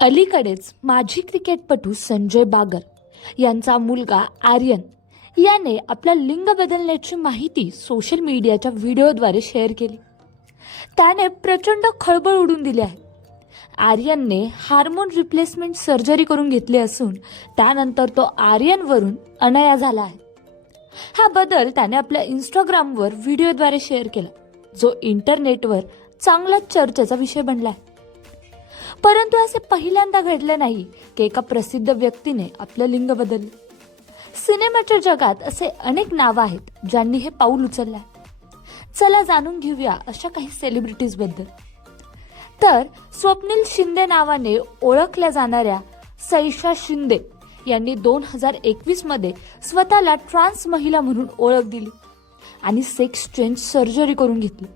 अलीकडेच माजी क्रिकेटपटू संजय बागर यांचा मुलगा आर्यन याने आपला लिंग बदलण्याची माहिती सोशल मीडियाच्या व्हिडिओद्वारे शेअर केली. त्याने प्रचंड खळबळ उडून दिली आहे. आर्यनने हार्मोन रिप्लेसमेंट सर्जरी करून घेतली असून त्यानंतर तो आर्यनवरून अनया झाला आहे. हा बदल त्याने आपल्या इंस्टाग्रामवर व्हिडिओद्वारे शेअर केला जो इंटरनेटवर चांगलाच चर्चेचा विषय बनला आहे. परंतु असे पहिल्यांदा घडले नाही की एका प्रसिद्ध व्यक्तीने आपलं लिंग बदललं. सिनेमाच्या जगात असे अनेक नावं आहेत ज्यांनी हे पाऊल उचललं आहे चला जाणून घेऊया अशा काही सेलिब्रिटीजबद्दल. तर स्वप्नील शिंदे नावाने ओळखल्या जाणाऱ्या सैशा शिंदे यांनी दोन हजार एकवीसमध्ये स्वतःला ट्रान्स महिला म्हणून ओळख दिली आणि सेक्स चेंज सर्जरी करून घेतली.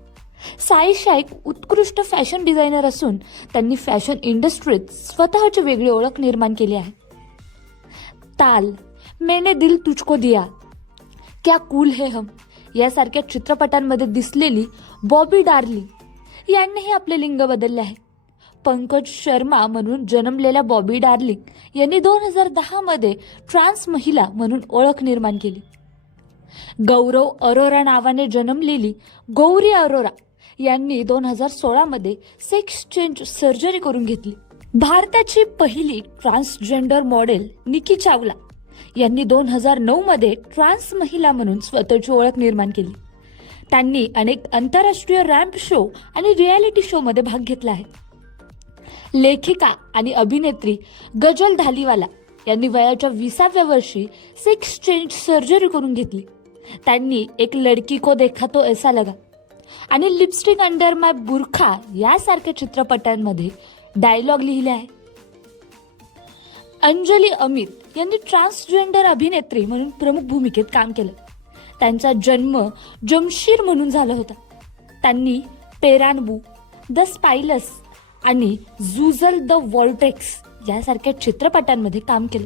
साई शाईक उत्कृष्ट फॅशन डिझायनर असून त्यांनी फॅशन इंडस्ट्रीत स्वतःची वेगळी ओळख निर्माण केली आहे. ताल मैंने दिल तुझको दिया. क्या कूल है हम? यासारख्या चित्रपटांमध्ये दिसलेली बॉबी डार्लिंग यांनीही आपले लिंग बदलले आहे. पंकज शर्मा म्हणून जन्मलेल्या बॉबी डार्लिंग यांनी दोन हजार दहामध्ये ट्रान्स महिला म्हणून ओळख निर्माण केली. गौरव अरोरा नावाने जन्मलेली गौरी अरोरा यांनी दोन हजार सोळामध्ये सेक्स चेंज सर्जरी करून घेतली. भारताची पहिली ट्रान्सजेंडर मॉडेल निकी चावला यांनी दोन हजार नऊमध्ये ट्रान्स महिला म्हणून स्वतःची ओळख निर्माण केली. त्यांनी अनेक आंतरराष्ट्रीय रॅम्प शो आणि रियालिटी शोमध्ये भाग घेतला आहे. लेखिका आणि अभिनेत्री गजल धालीवाला यांनी वयाच्या विसाव्या वर्षी सेक्स चेंज सर्जरी करून घेतली. त्यांनी एक लडकी को देखा तो ऐसा लगा. आणि लिपस्टिक अंडर माय बुरखा यासारख्या चित्रपटांमध्ये डायलॉग लिहिले आहे. अंजली अमित यांनी ट्रान्सजेंडर अभिनेत्री म्हणून प्रमुख भूमिकेत काम केलं. त्यांचा जन्म जमशीर म्हणून झाला होता. त्यांनी पेरानबू द स्पायलस आणि जुझल द वॉल्टेक्स यासारख्या चित्रपटांमध्ये काम केलं.